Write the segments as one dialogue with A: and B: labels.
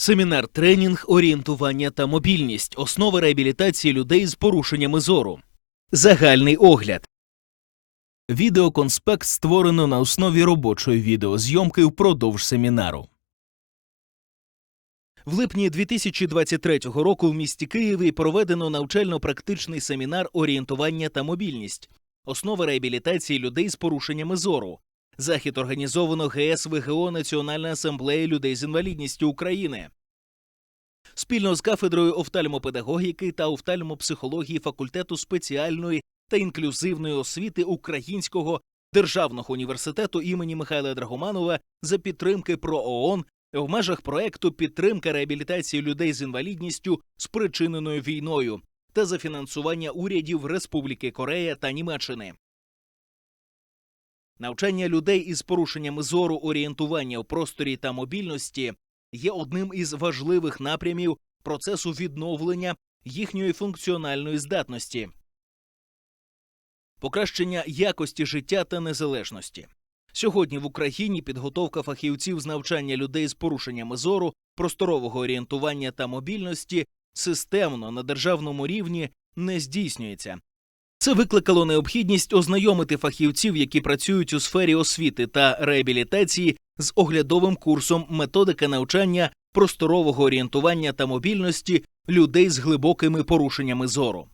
A: Семінар тренінг, орієнтування та мобільність основи реабілітації людей з порушеннями зору. Загальний огляд. Відеоконспект створено на основі робочої відеозйомки впродовж семінару. В липні 2023 року в місті Києві проведено навчально-практичний семінар орієнтування та мобільність, основи реабілітації людей з порушеннями зору. Захід організовано ГС ВГО Національна асамблея людей з інвалідністю України. Спільно з кафедрою офтальмопедагогіки та офтальмопсихології факультету спеціальної та інклюзивної освіти Українського державного університету імені Михайла Драгоманова за підтримки ПРООН в межах проекту підтримка реабілітації людей з інвалідністю, спричиненою війною, та за фінансування урядів Республіки Корея та Німеччини. Навчання людей із порушеннями зору, орієнтування в просторі та мобільності є одним із важливих напрямів процесу відновлення їхньої функціональної здатності, покращення якості життя та незалежності. Сьогодні в Україні підготовка фахівців з навчання людей з порушеннями зору, просторового орієнтування та мобільності системно на державному рівні не здійснюється. Це викликало необхідність ознайомити фахівців, які працюють у сфері освіти та реабілітації, з оглядовим курсом методика навчання просторового орієнтування та мобільності людей з глибокими порушеннями зору.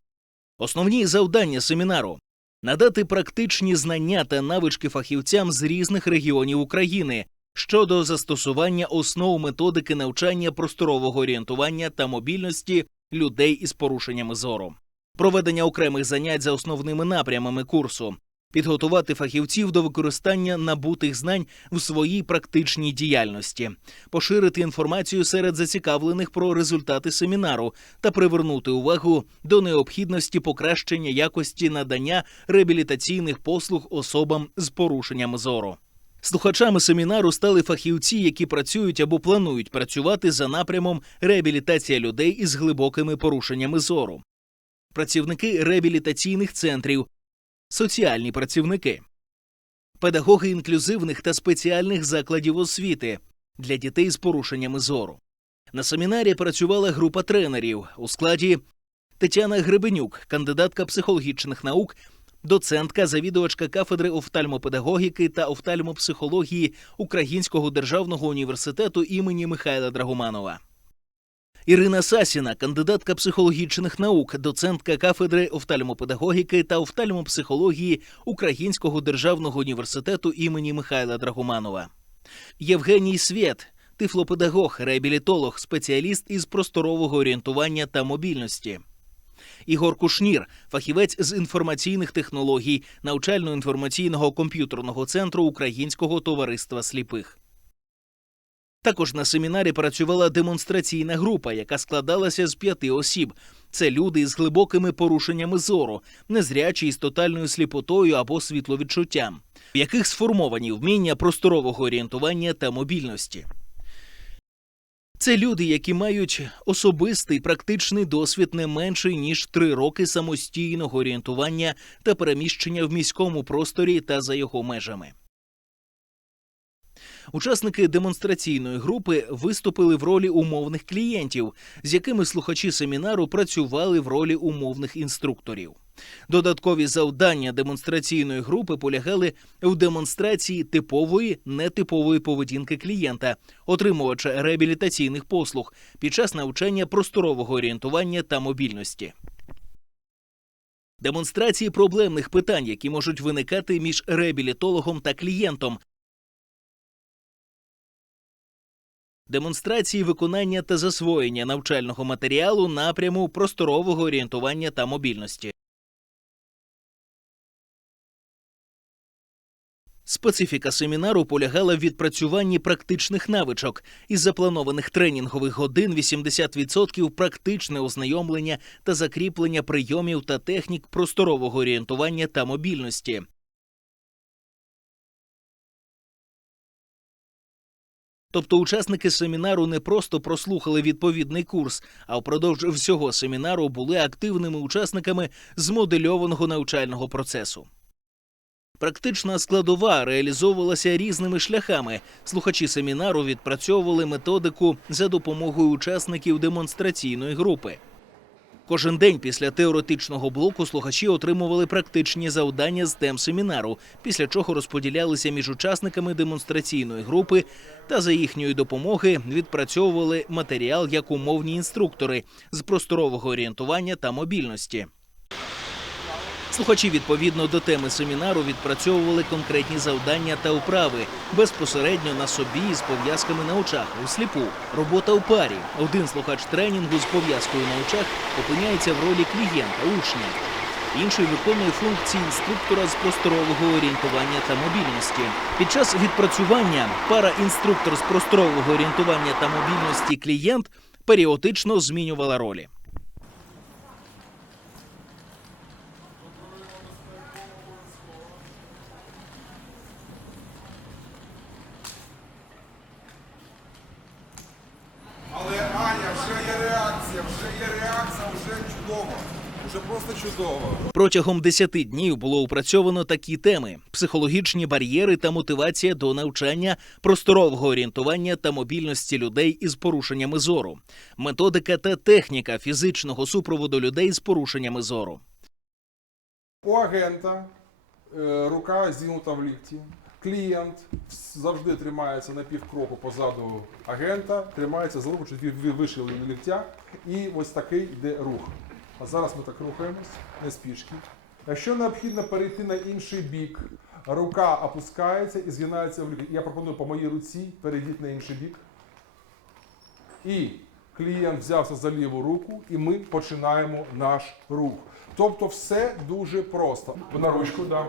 A: Основні завдання семінару надати практичні знання та навички фахівцям з різних регіонів України щодо застосування основ методики навчання просторового орієнтування та мобільності людей із порушеннями зору проведення окремих занять за основними напрямами курсу, підготувати фахівців до використання набутих знань в своїй практичній діяльності, поширити інформацію серед зацікавлених про результати семінару та привернути увагу до необхідності покращення якості надання реабілітаційних послуг особам з порушенням зору. Слухачами семінару стали фахівці, які працюють або планують працювати за напрямом реабілітація людей із глибокими порушеннями зору працівники реабілітаційних центрів, соціальні працівники, педагоги інклюзивних та спеціальних закладів освіти для дітей з порушеннями зору. На семінарі працювала група тренерів у складі Тетяна Гребенюк, кандидатка психологічних наук, доцентка, завідувачка кафедри офтальмопедагогіки та офтальмопсихології Українського державного університету імені Михайла Драгоманова. Ірина Сасіна, кандидатка психологічних наук, доцентка кафедри офтальмопедагогіки та офтальмопсихології Українського державного університету імені Михайла Драгоманова. Євгеній Свєт, тифлопедагог, реабілітолог, спеціаліст із просторового орієнтування та мобільності. Ігор Кушнір, фахівець з інформаційних технологій навчально-інформаційного комп'ютерного центру Українського товариства сліпих. Також на семінарі працювала демонстраційна група, яка складалася з п'яти осіб. Це люди з глибокими порушеннями зору, незрячі з тотальною сліпотою або світловідчуттям, в яких сформовані вміння просторового орієнтування та мобільності. Це люди, які мають особистий практичний досвід не менший ніж три роки самостійного орієнтування та переміщення в міському просторі та за його межами. Учасники демонстраційної групи виступили в ролі умовних клієнтів, з якими слухачі семінару працювали в ролі умовних інструкторів. Додаткові завдання демонстраційної групи полягали в демонстрації типової нетипової поведінки клієнта, отримувача реабілітаційних послуг під час навчання просторового орієнтування та мобільності. Демонстрації проблемних питань, які можуть виникати між реабілітологом та клієнтом, демонстрації виконання та засвоєння навчального матеріалу напряму просторового орієнтування та мобільності. Специфіка семінару полягала в відпрацюванні практичних навичок. Із запланованих тренінгових годин 80% практичне ознайомлення та закріплення прийомів та технік просторового орієнтування та мобільності. Тобто учасники семінару не просто прослухали відповідний курс, а впродовж всього семінару були активними учасниками змодельованого навчального процесу. Практична складова реалізовувалася різними шляхами. Слухачі семінару відпрацьовували методику за допомогою учасників демонстраційної групи. Кожен день після теоретичного блоку слухачі отримували практичні завдання з тем семінару, після чого розподілялися між учасниками демонстраційної групи та за їхньої допомоги відпрацьовували матеріал як умовні інструктори з просторового орієнтування та мобільності. Слухачі відповідно до теми семінару відпрацьовували конкретні завдання та вправи безпосередньо на собі з пов'язками на очах у сліпу. Робота у парі. Один слухач тренінгу з пов'язкою на очах опиняється в ролі клієнта учня. Інший виконує функції інструктора з просторового орієнтування та мобільності. Під час відпрацювання пара інструктор з просторового орієнтування та мобільності клієнт періодично змінювала ролі.
B: Але Аня, вже є реакція, вже є реакція, вже чудово. Вже просто чудово.
A: Протягом 10 днів було опрацьовано такі теми: психологічні бар'єри та мотивація до навчання, просторового орієнтування та мобільності людей із порушеннями зору, методика та техніка фізичного супроводу людей з порушеннями зору.
B: У агента е, рука зігнута в лікті. Клієнт завжди тримається на півкроку позаду агента, тримається за руку, чи ви вишили ліктя, і ось такий йде рух. А зараз ми так рухаємось, не спішки. Якщо необхідно перейти на інший бік, рука опускається і згинається в лікті. Я пропоную по моїй руці перейдіть на інший бік. І клієнт взявся за ліву руку, і ми починаємо наш рух. Тобто все дуже просто. На ручку дам.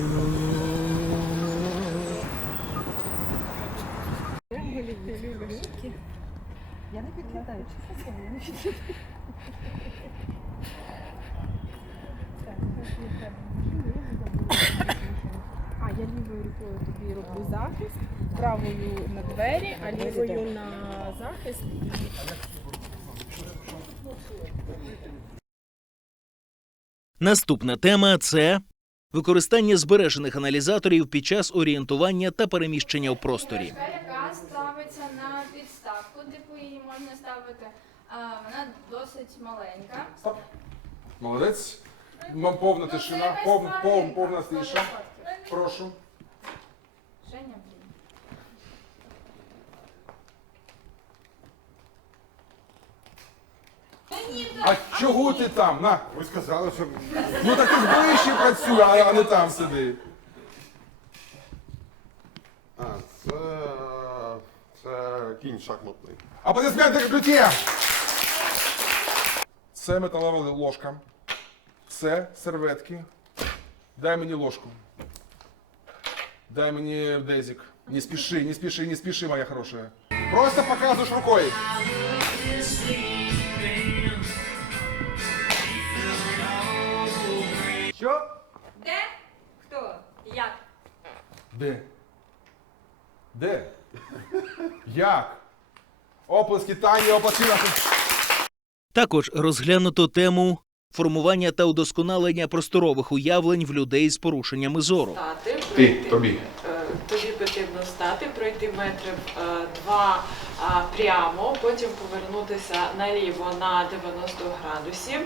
C: Я підглядаю, чесно слово, не? А, я лівою рукою тобі роблю захист, правою на двері, а лівою на захист.
A: Наступна тема це використання збережених аналізаторів під час орієнтування та переміщення в просторі.
D: Штучка, яка ставиться на підставку, типу її можна ставити. А, вона досить маленька.
B: Стоп. Молодець. М- Повна
D: Ну, це
B: тишина,
D: якась
B: пов, пов,
D: тваринка,
B: повна
D: 100%.
B: тиша. Прошу.
D: Женя, блін.
B: А чого ти там? На.
E: Ви сказали, що
B: Ну так ти ж ближче працюй, а а не там сиди.
E: а, це, це кінь шахматний.
B: Аплодисменти ключе! Це металова ложка. Це серветки. Дай мені ложку. Дай мені дезик. Не спіши, не спіши, не спіши, моя хорошая. Просто показуєш рукою.
F: Що?
G: Де? Хто? Як?
B: Де? Де? Як? Оплески Тані, оплески нашим.
A: Також розглянуто тему формування та удосконалення просторових уявлень в людей з порушеннями зору.
B: Ти, тобі.
F: Е, Тобі потрібно стати, пройти метрів е, два а, прямо, потім повернутися наліво на 90 градусів,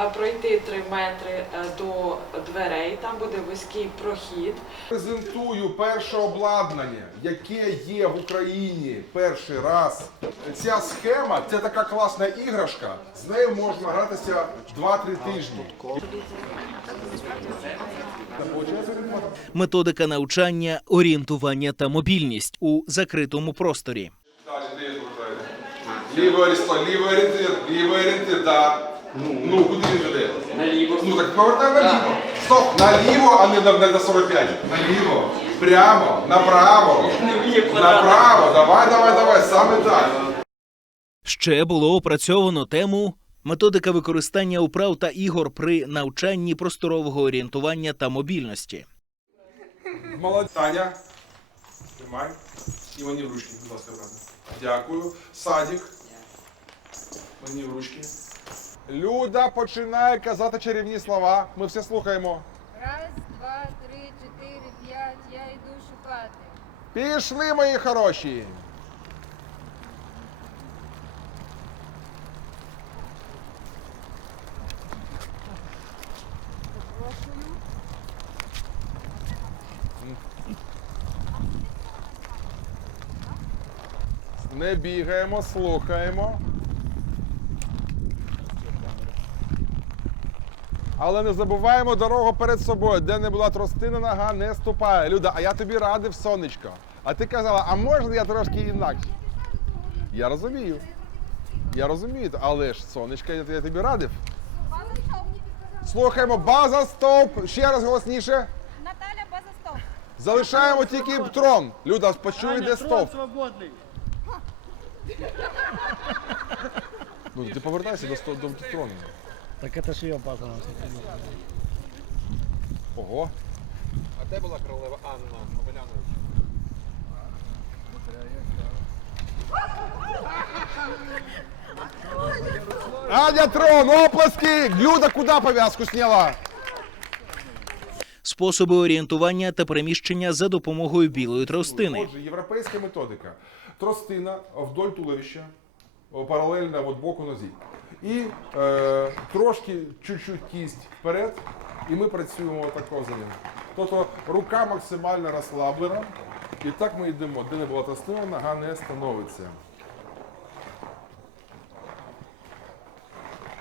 F: е, пройти 3 метри е, до дверей, там буде вузький прохід.
B: Презентую перше обладнання, яке є в Україні перший раз. Ця схема це така класна іграшка. З нею можна гратися 2-3 тижні.
A: Методика навчання, орієнтування та мобільність у закритому просторі.
B: Лівий орієнтир, лівий орієнтир, лівий орієнтир. Ну, куди він веде? Наліво. Ну так повертай наліво. Стоп, наліво, а не на 45. Наліво, прямо, направо, направо, давай, давай, давай, саме так.
A: Ще було опрацьовано тему методика використання управ та ігор при навчанні просторового орієнтування та мобільності.
B: Молодець. Таня, тримай. І мені в ручки, будь ласка, брати. Дякую. Садік. Мені в ручки. Люда починає казати чарівні слова. Ми все слухаємо.
H: Раз, два, три, чотири, п'ять. Я йду шукати.
B: Пішли, мої хороші. Не бігаємо, слухаємо. Але не забуваємо дорогу перед собою, де не була тростина, нога не ступає. Люда, а я тобі радив сонечко. А ти казала, а можна я трошки інакше? Я розумію. Я розумію, але ж сонечко, я, тобі радив. Слухаємо, база стоп. Ще раз голосніше.
H: Наталя Базастоп.
B: Залишаємо тільки трон. Люда, почуй, де стоп.
I: свободний.
B: Ну, ти повертайся до, сто- до трону.
I: Так это ж ее база.
B: Ого.
E: А де була королева Анна Омелянович?
B: Аня трон, оплески! Люда, куди пов'язку сняла?
A: Способи орієнтування та переміщення за допомогою білої тростини.
B: Отже, європейська методика. Тростина вдоль туловища, паралельно от боку нозі. І е, трошки чуть-чуть кість вперед, і ми працюємо отако за ним. Тобто рука максимально розслаблена, і так ми йдемо. Де не була тростина, нога не становиться.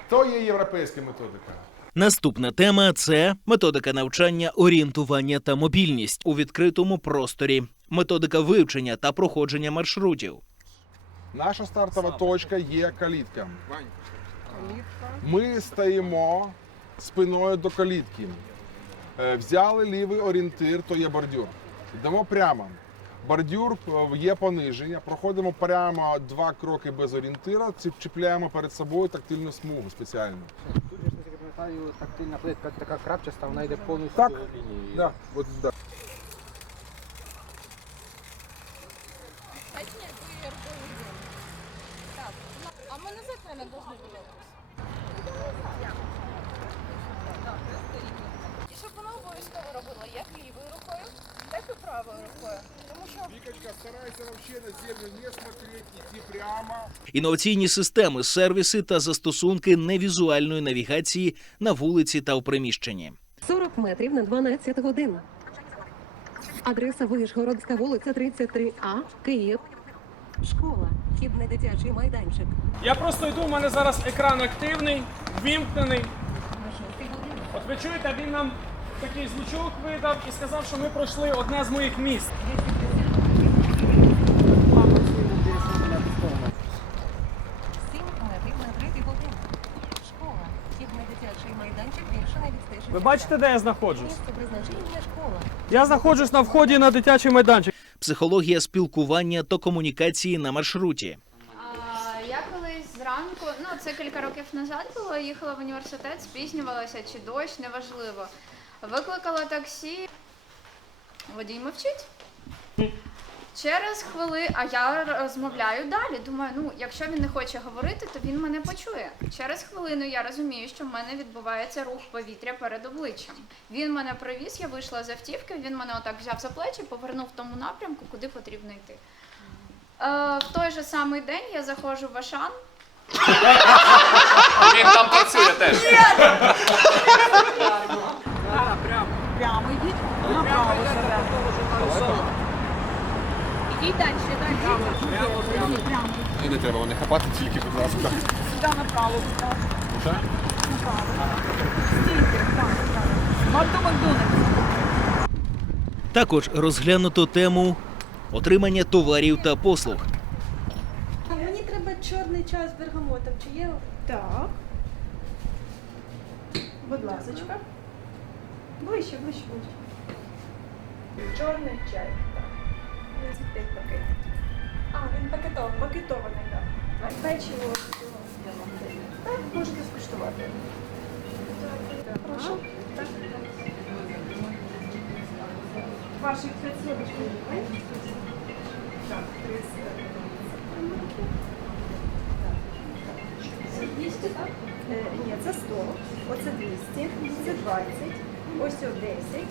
B: То є європейська методика.
A: Наступна тема це методика навчання, орієнтування та мобільність у відкритому просторі, методика вивчення та проходження маршрутів.
B: Наша стартова точка є калітка. Ми стоїмо спиною до калітки. Е, Взяли лівий орієнтир, то є бордюр. Йдемо прямо. Бордюр е, є пониження. Проходимо прямо два кроки без орієнтира, чіпляємо перед собою тактильну смугу спеціальну.
J: Тут, я ж не пам'ятаю, тактильна плитка така крапчаста, вона йде повністю
B: Так.
C: А назад, наверное, должны були. І щоб вона обов'язково робила як лівою рукою, так і правою рукою. Тому.
A: Інноваційні системи, сервіси та застосунки невізуальної навігації на вулиці та в приміщенні.
K: 40 метрів на 12 годин. Адреса Вишгородська вулиця 33А, Київ. Школа, хідний дитячий майданчик.
I: Я просто йду, у мене зараз екран активний, вімкнений. От ви чуєте, він нам такий звучок видав і сказав, що ми пройшли одне з моїх міст. Ви бачите, де я знаходжусь? Я знаходжусь на вході на дитячий майданчик.
A: Психологія спілкування та комунікації на маршруті.
D: Я колись зранку, ну це кілька років назад було, їхала в університет, спізнювалася чи дощ, неважливо. Викликала таксі, водій мовчить. Через хвили, а я розмовляю далі. Думаю, ну якщо він не хоче говорити, то він мене почує. Через хвилину я розумію, що в мене відбувається рух повітря перед обличчям. Він мене привіз, я вийшла з автівки, він мене отак взяв за плечі, повернув в тому напрямку, куди потрібно йти. Е, в той же самий день я заходжу в Ашан.
I: Він там працює теж.
C: Ідіть далі, далі.
E: І не треба вони хапати тільки, будь ласка.
C: Сюди направо, будь ласка. Направо. Стійте, так, так. Макдо Макдональдс.
A: Також розглянуто тему отримання товарів та послуг.
H: Мені треба чорний чай з бергамотом. Чи є?
C: Так. Будь ласочка.
H: Ближче, ближче, ближче.
C: Чорний чай. Так. 25 пакетів.
H: А, він пакетований.
C: Пакетований, так.
H: Печиво.
C: Так, можете скуштувати.
H: Прошу.
C: Так. Ваші 5 слідочки. Так, 300. Це 200, так? Е, ні, це 100. Оце 200, це 20, ось о 10,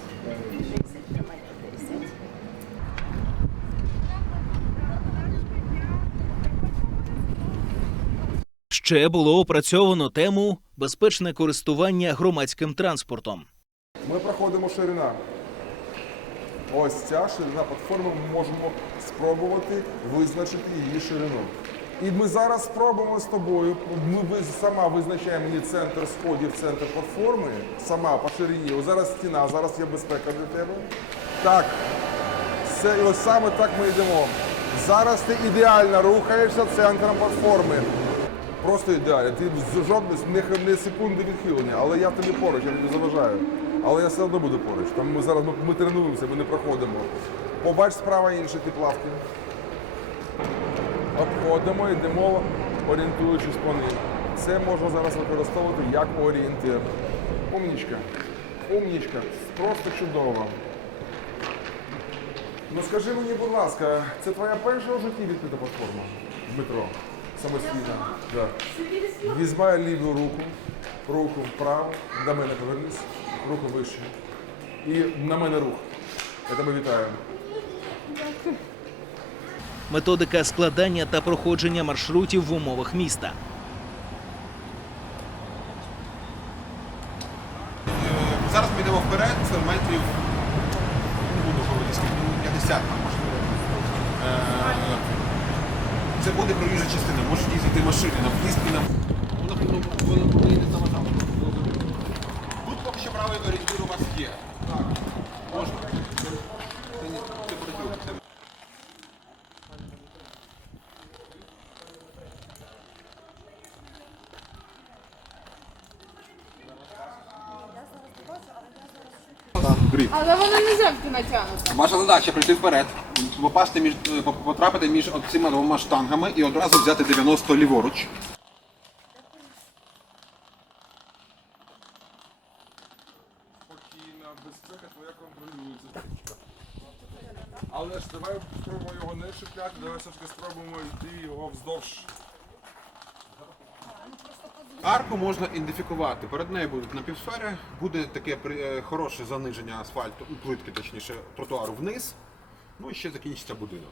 C: 10, тримайте 10.
A: Ще було опрацьовано тему безпечне користування громадським транспортом.
B: Ми проходимо ширина. Ось ця ширина платформи. Ми можемо спробувати визначити її ширину. І ми зараз спробуємо з тобою. Ми сама визначає мені центр сходів, центр платформи, сама по ширині. Ось зараз стіна, зараз є безпека для тебе. Так. Це ось саме так ми йдемо. Зараз ти ідеально рухаєшся центром платформи. Просто ідеально. Ти жодної не, не секунди відхилення, але я тобі поруч, я тобі заважаю. Але я все одно буду поруч. Тому ми зараз ми, ми тренуємося, ми не проходимо. Побач справа інші ті плавки. Обходимо, йдемо, орієнтуючись по ним. Це можна зараз використовувати як орієнтир. Умнічка. Умнічка. Просто чудово. Ну скажи мені, будь ласка, це твоя перша в житті відкрита платформа? Дмитро. Самостійна. Да. Візьмай ліву руку, руку вправо, до мене повернись, руку вище. І на мене рух. Я тебе вітаю.
A: Методика складання та проходження маршрутів в умовах міста.
E: Зараз ми йдемо вперед, це метрів, не буду говорити скільки, ну, 50 там, можливо. Е, Це буде проїжджа частина, можуть їздити машини на в'їзд і на... Вона ну, вона повинна йти саме там. Що правий орієнтир у вас є. Так, можна. Це, не- це боротьба. Це
C: Але воно не завжди натягнуто.
E: Ваша задача прийти вперед, попасти між, потрапити між цими двома штангами і одразу взяти 90 ліворуч.
B: Спокійно, безпека твоя контролюється. Але ж давай спробуємо його не шипляти, давай все ж таки спробуємо йти його вздовж.
E: Арку можна ідентифікувати. Перед нею будуть напівсфери, буде таке е, хороше заниження асфальту, плитки, точніше, тротуару вниз. Ну і ще закінчиться будинок.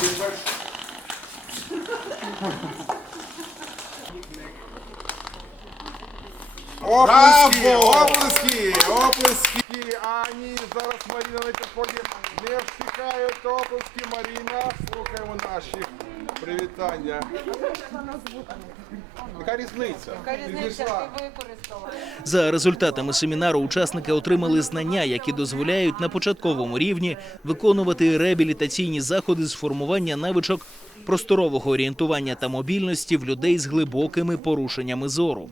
B: Ти бачиш, Оплески, оплески, оплески. А ні, зараз Маріна на підході не встигають оплески. Маріна, слухаємо наші привітання.
E: Яка різниця?
B: Підійшла.
A: За результатами семінару учасники отримали знання, які дозволяють на початковому рівні виконувати реабілітаційні заходи з формування навичок просторового орієнтування та мобільності в людей з глибокими порушеннями зору.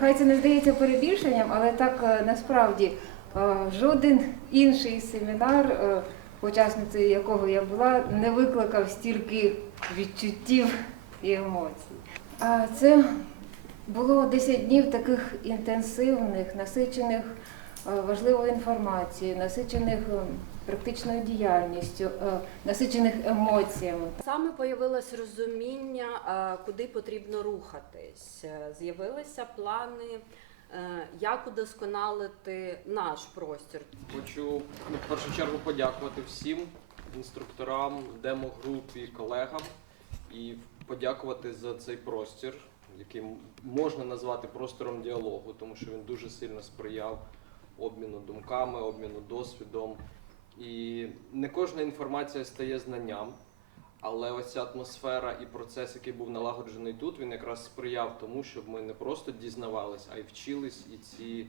H: Хай це не здається перебільшенням, але так е, насправді е, жоден інший семінар, е, учасницею якого я була, не викликав стільки відчуттів і емоцій. А це було 10 днів таких інтенсивних, насичених е, важливою інформацією, насичених е, практичною діяльністю, е, насичених емоціями.
L: Саме появилось розуміння, куди потрібно рухатись. З'явилися плани, як удосконалити наш простір.
M: Хочу ну, в першу чергу подякувати всім інструкторам, демогрупі, колегам і подякувати за цей простір, який можна назвати простором діалогу, тому що він дуже сильно сприяв обміну думками, обміну досвідом. І не кожна інформація стає знанням, але ось ця атмосфера і процес, який був налагоджений тут, він якраз сприяв тому, щоб ми не просто дізнавались, а й вчились, і ці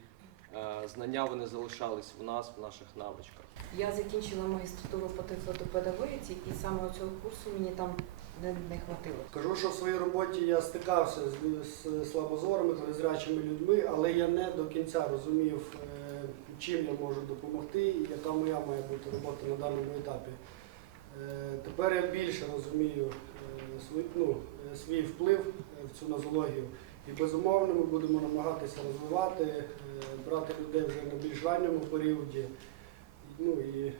M: е, знання вони залишались в нас, в наших навичках.
L: Я закінчила магістратуру по тифлотопедагогіці, і саме цього курсу мені там не, не хватило.
N: Кажу, що в своїй роботі я стикався з, з слабозорими та незрячими людьми, але я не до кінця розумів, е, чим я можу допомогти і яка моя має бути робота на даному етапі. Е, Тепер я більше розумію е, ну, свій вплив в цю нозологію. І безумовно ми будемо намагатися розвивати, брати людей вже на більш ранньому періоді, ну і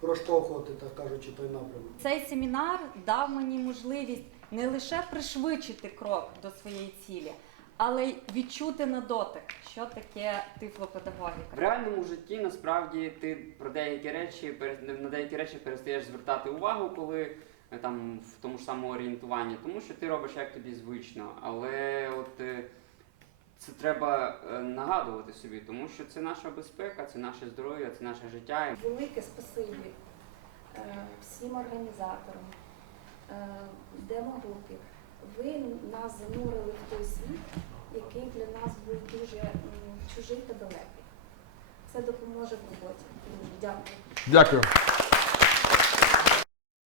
N: проштовхувати, так кажучи, той напрямок.
G: Цей семінар дав мені можливість не лише пришвидшити крок до своєї цілі, але й відчути на дотик, що таке тифлопедагогіка.
O: В реальному житті насправді ти про деякі речі на деякі речі перестаєш звертати увагу, коли е, там в тому ж самому орієнтуванні, тому що ти робиш як тобі звично. Але от е, це треба е, нагадувати собі, тому що це наша безпека, це наше здоров'я, це наше життя.
C: Велике спасибі е, всім організаторам, е, демогрупі. Ви нас занурили в той світ, який для нас був дуже чужий та далекий. Це допоможе в роботі. Дякую.
B: Дякую.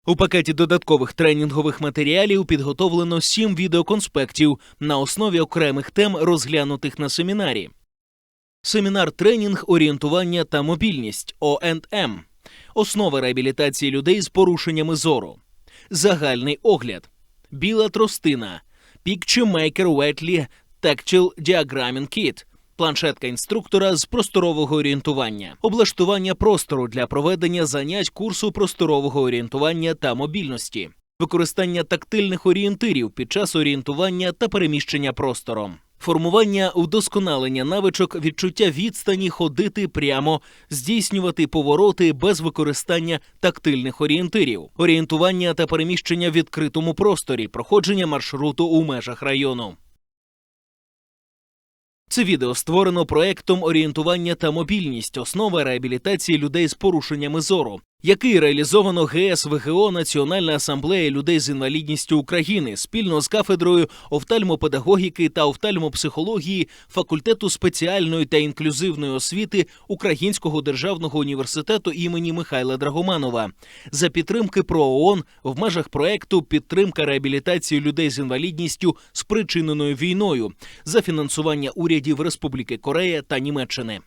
A: У пакеті додаткових тренінгових матеріалів підготовлено сім відеоконспектів на основі окремих тем, розглянутих на семінарі. Семінар тренінг орієнтування та мобільність ОНМ. Основи реабілітації людей з порушеннями зору. Загальний огляд. Біла тростина. Picture Maker Wetly Tactile Diagramming Kit. Планшетка інструктора з просторового орієнтування, облаштування простору для проведення занять курсу просторового орієнтування та мобільності, використання тактильних орієнтирів під час орієнтування та переміщення простором, формування вдосконалення навичок відчуття відстані ходити прямо, здійснювати повороти без використання тактильних орієнтирів, орієнтування та переміщення в відкритому просторі, проходження маршруту у межах району. Це відео створено проектом орієнтування та мобільність, основа реабілітації людей з порушеннями зору, який реалізовано ГС ВГО Національна асамблея людей з інвалідністю України спільно з кафедрою офтальмопедагогіки та офтальмопсихології факультету спеціальної та інклюзивної освіти Українського державного університету імені Михайла Драгоманова за підтримки ПРООН в межах проекту Підтримка реабілітації людей з інвалідністю спричиненою війною за фінансування урядів Республіки Корея та Німеччини.